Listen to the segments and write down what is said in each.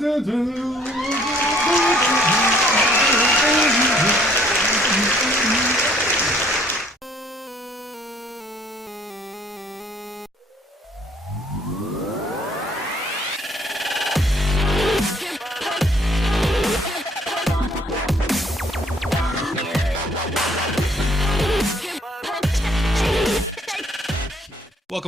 Welcome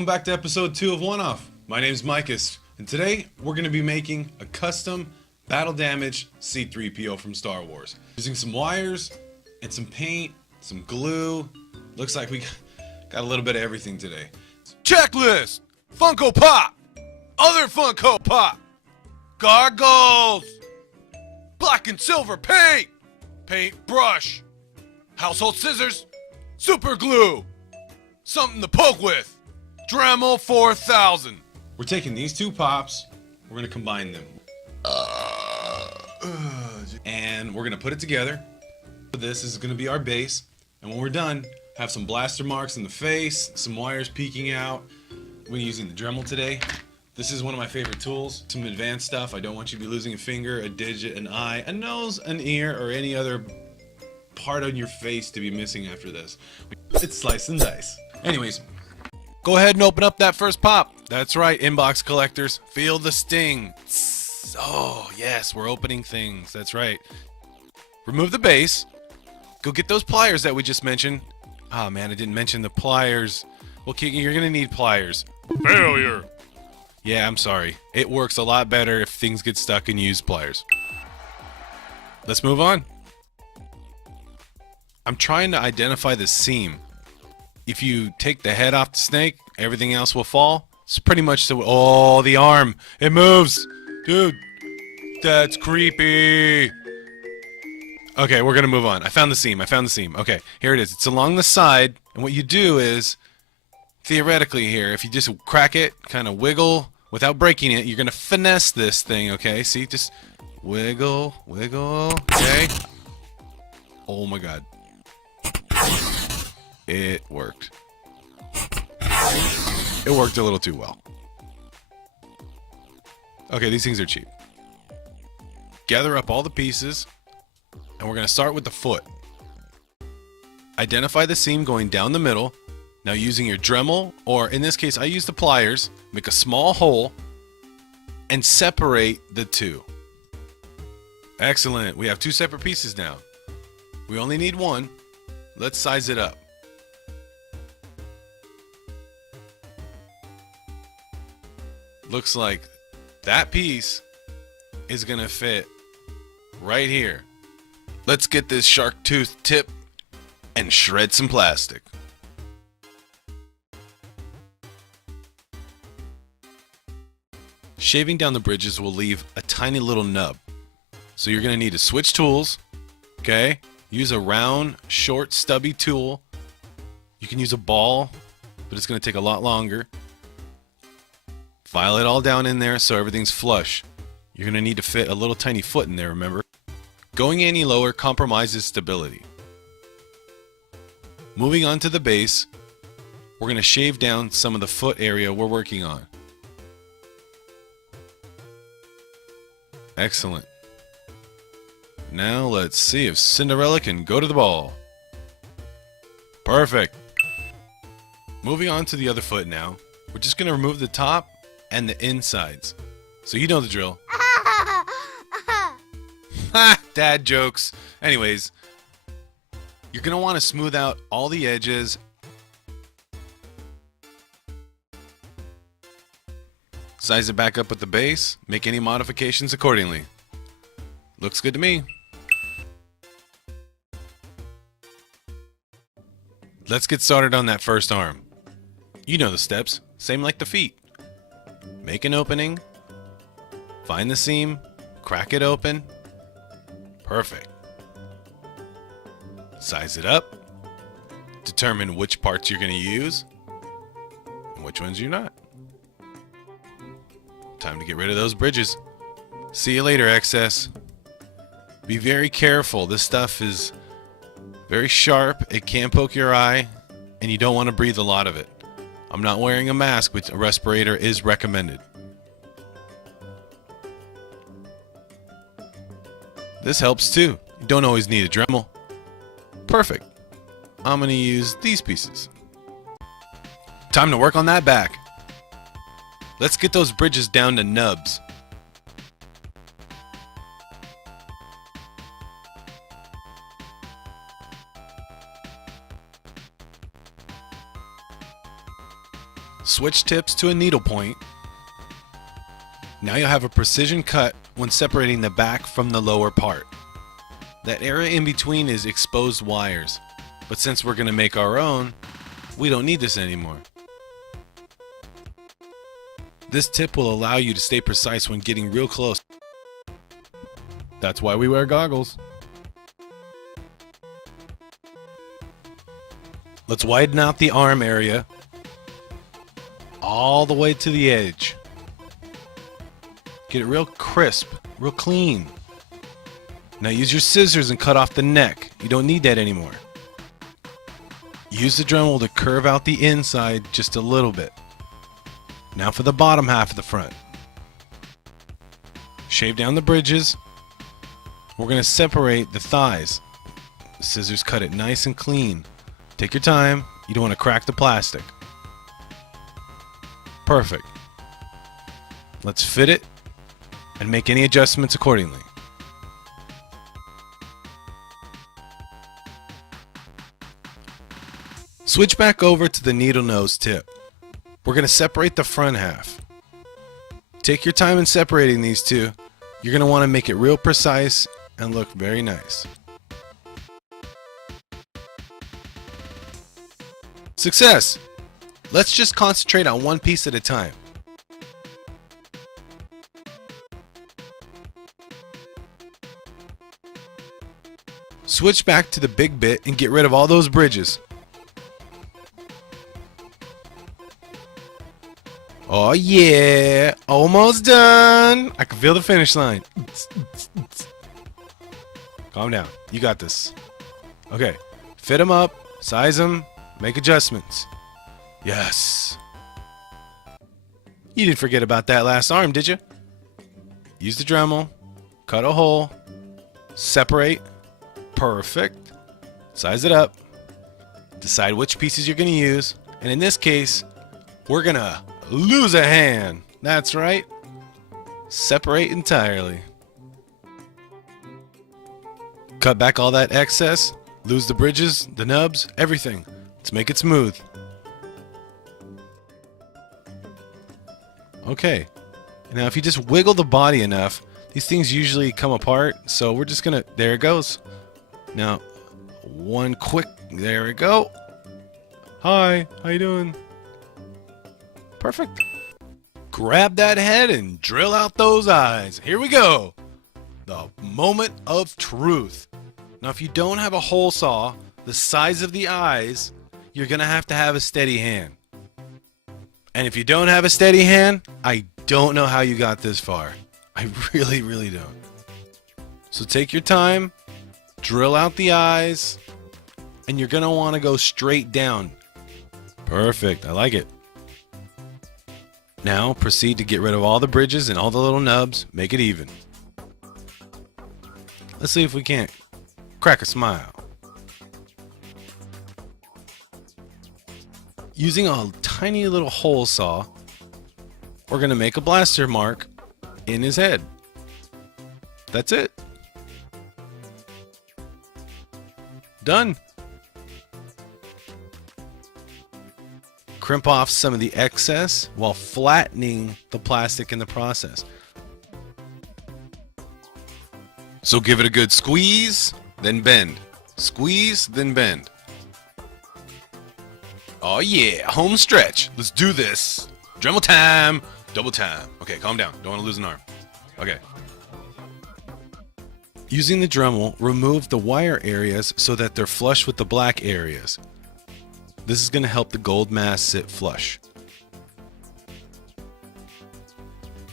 back to episode 2 of OneOFF. My name's Mikous, and today we're going to be making a custom Battle Damaged C-3PO from Star Wars. Using some wires and some paint, some glue. Looks like we got a little bit of everything today. Checklist! Funko Pop! Other Funko Pop! Gargoyles! Black and silver paint! Paint brush! Household scissors! Super glue! Something to poke with! Dremel 4000! We're taking these two pops, we're going to combine them. And we're going to put it together. This is going to be our base, and when we're done, have some blaster marks in the face, some wires peeking out. We're using the Dremel today. This is one of my favorite tools. Some advanced stuff. I don't want you to be losing a finger, a digit, an eye, a nose, an ear, or any other part on your face to be missing after this. It's slice and dice. Anyways, go ahead and open up that first pop. That's right, inbox collectors. Feel the sting. Oh, yes, we're opening things. That's right. Remove the base. Go get those pliers that we just mentioned. Ah, man, I didn't mention the pliers. Well, you're going to need pliers. Failure. Yeah, I'm sorry. It works a lot better if things get stuck and you use pliers. Let's move on. I'm trying to identify the seam. If you take the head off the snake, everything else will fall. It's pretty much the... Oh, the arm. It moves. Dude, that's creepy. Okay, we're going to move on. I found the seam. Okay, here it is. It's along the side. And what you do is, theoretically here, if you just crack it, kind of wiggle without breaking it, you're going to finesse this thing, okay? See, just wiggle, wiggle, okay? Oh my god. It worked. It worked a little too well. Okay, these things are cheap. Gather up all the pieces, and we're going to start with the foot. Identify the seam going down the middle. Now using your Dremel, or in this case I use the pliers, make a small hole and separate the two. Excellent. We have two separate pieces now. We only need one. Let's size it up. Looks like that piece is gonna fit right here. Let's get this shark tooth tip and shred some plastic. Shaving down the bridges will leave a tiny little nub. So you're gonna need to switch tools, okay? Use a round, short, stubby tool. You can use a ball, but it's gonna take a lot longer. File it all down in there so everything's flush. You're going to need to fit a little tiny foot in there, remember? Going any lower compromises stability. Moving on to the base, we're going to shave down some of the foot area we're working on. Excellent. Now let's see if Cinderella can go to the ball. Perfect. Moving on to the other foot now. We're just going to remove the top and the insides. So you know the drill. Ha! Dad jokes. Anyways, you're going to want to smooth out all the edges. Size it back up at the base. Make any modifications accordingly. Looks good to me. Let's get started on that first arm. You know the steps. Same like the feet. Make an opening, find the seam, crack it open. Perfect. Size it up, determine which parts you're going to use and which ones you're not. Time to get rid of those bridges. See you later, excess. Be very careful. This stuff is very sharp. It can poke your eye, and you don't want to breathe a lot of it. I'm not wearing a mask, but a respirator is recommended. This helps too. You don't always need a Dremel. Perfect. I'm going to use these pieces. Time to work on that back. Let's get those bridges down to nubs. Switch tips to a needle point. Now you'll have a precision cut when separating the back from the lower part. That area in between is exposed wires, but since we're going to make our own, we don't need this anymore. This tip will allow you to stay precise when getting real close. That's why we wear goggles. Let's widen out the arm area all the way to the edge. Get it real crisp, real clean. Now use your scissors and cut off the neck. You don't need that anymore. Use the Dremel to curve out the inside just a little bit. Now for the bottom half of the front. Shave down the bridges. We're going to separate the thighs. The scissors cut it nice and clean. Take your time. You don't want to crack the plastic. Perfect. Let's fit it and make any adjustments accordingly. Switch back over to the needle nose tip. We're going to separate the front half. Take your time in separating these two. You're going to want to make it real precise and look very nice. Success! Let's just concentrate on one piece at a time. Switch back to the big bit and get rid of all those bridges. Oh yeah, almost done. I can feel the finish line. Calm down, you got this. Okay, fit them up, size them, make adjustments. Yes. You didn't forget about that last arm, did you? Use the Dremel, cut a hole, separate, perfect. Size it up, decide which pieces you're gonna use, and in this case, we're gonna lose a hand. That's right. Separate entirely. Cut back all that excess. Lose the bridges, the nubs, everything. Let's make it smooth. Okay. Now if you just wiggle the body enough, these things usually come apart. So we're just gonna, there it goes. Now, one quick, there we go. Hi, how you doing? Perfect. Grab that head and drill out those eyes. Here we go. The moment of truth. Now, if you don't have a hole saw the size of the eyes, you're going to have a steady hand. And if you don't have a steady hand, I don't know how you got this far. I really, really don't. So take your time, drill out the eyes, and you're going to want to go straight down. Perfect. I like it. Now proceed to get rid of all the bridges and all the little nubs. Make it even. Let's see if we can't crack a smile. Using a tiny little hole saw, we're going to make a blaster mark in his head. That's it. Done. Crimp off some of the excess while flattening the plastic in the process. So give it a good squeeze, then bend. Squeeze, then bend. Oh yeah, home stretch. Let's do this. Dremel time, double time. Okay, calm down. Don't want to lose an arm. Okay. Using the Dremel, remove the wire areas so that they're flush with the black areas. This is going to help the gold mass sit flush.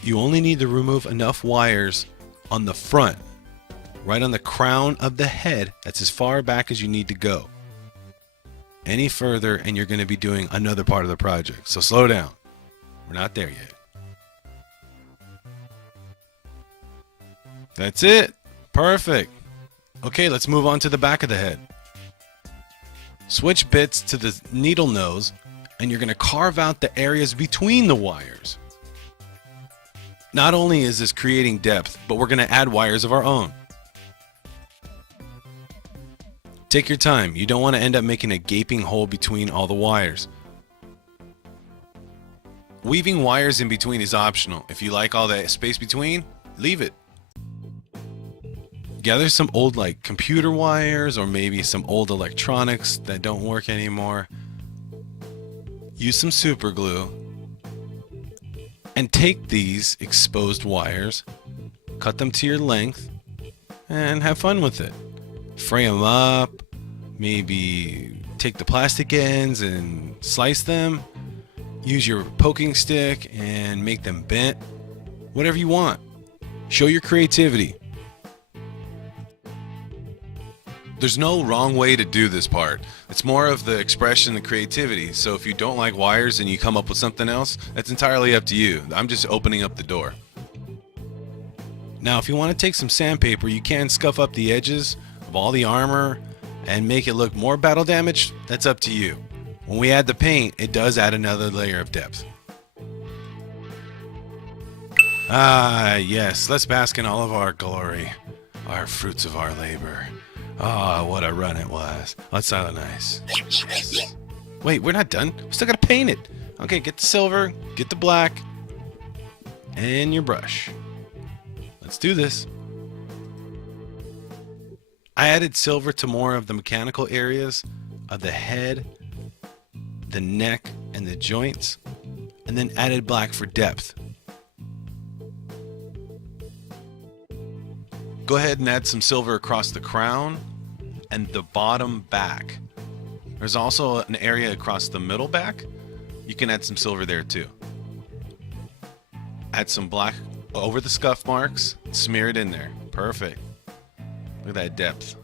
You only need to remove enough wires on the front, right on the crown of the head. That's as far back as you need to go. Any further and you're going to be doing another part of the project. So slow down. We're not there yet. That's it. Perfect. Okay, let's move on to the back of the head. Switch bits to the needle nose, and you're going to carve out the areas between the wires. Not only is this creating depth, but we're going to add wires of our own. Take your time. You don't want to end up making a gaping hole between all the wires. Weaving wires in between is optional. If you like all that space between, leave it. Gather some old computer wires or maybe some old electronics that don't work anymore. Use some super glue and take these exposed wires, cut them to your length, and have fun with it. Frame them up, maybe take the plastic ends and slice them. Use your poking stick and make them bent. Whatever you want. Show your creativity. There's no wrong way to do this part. It's more of the expression and creativity. So if you don't like wires and you come up with something else, that's entirely up to you. I'm just opening up the door. Now, if you want to take some sandpaper, you can scuff up the edges of all the armor and make it look more battle damaged. That's up to you. When we add the paint, it does add another layer of depth. Ah, yes, let's bask in all of our glory, our fruits of our labor. Ah, what a run it was. Let's silenize. Yes. Wait, we're not done. We still gotta paint it. Okay, get the silver, get the black, and your brush. Let's do this. I added silver to more of the mechanical areas of the head, the neck, and the joints, and then added black for depth. Go ahead and add some silver across the crown and the bottom back. There's also an area across the middle back. You can add some silver there too. Add some black over the scuff marks, smear it in there. Perfect. Look at that depth.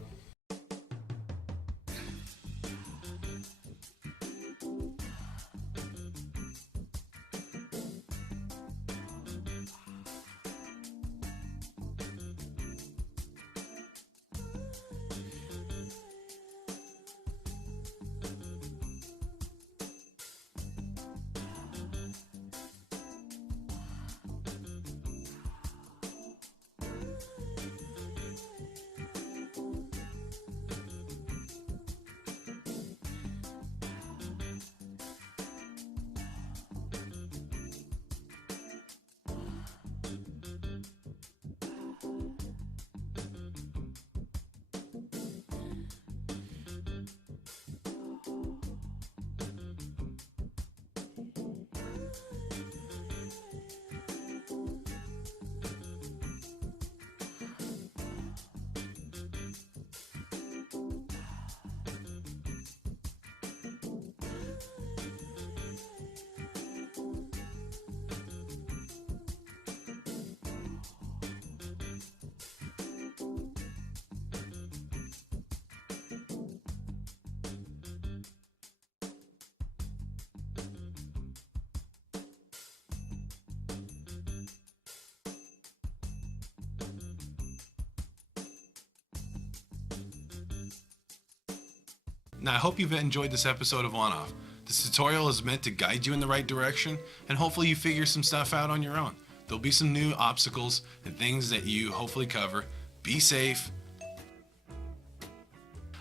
Now, I hope you've enjoyed this episode of OneOFF. This tutorial is meant to guide you in the right direction, and hopefully you figure some stuff out on your own. There'll be some new obstacles and things that you hopefully cover. Be safe.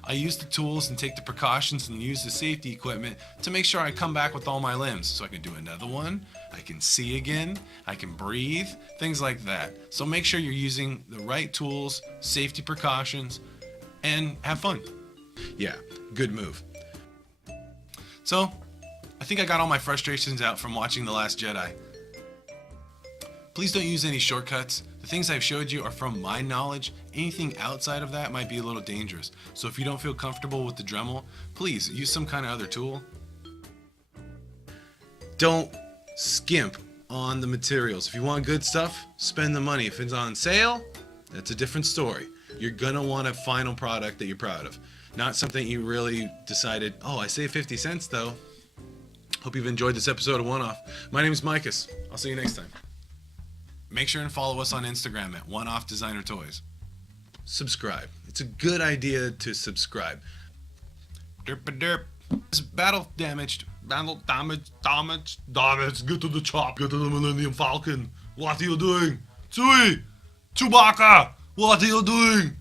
I use the tools and take the precautions and use the safety equipment to make sure I come back with all my limbs so I can do another one, I can see again, I can breathe, things like that. So make sure you're using the right tools, safety precautions, and have fun. Yeah, good move. So, I think I got all my frustrations out from watching The Last Jedi. Please don't use any shortcuts. The things I've showed you are from my knowledge. Anything outside of that might be a little dangerous. So if you don't feel comfortable with the Dremel, please use some kind of other tool. Don't skimp on the materials. If you want good stuff, spend the money. If it's on sale, that's a different story. You're gonna want a final product that you're proud of. Not something you really decided, oh, I saved 50 cents though. Hope you've enjoyed this episode of OneOFF. My name is Mikous. I'll see you next time. Make sure and follow us on Instagram at OneOFF Designer Toys. subscribe. It's a good idea to subscribe. Derp. It's Battle Damaged. Battle Damaged. Get to the chop. Get to the Millennium Falcon. What are you doing? Chewie! Chewbacca! What are you doing?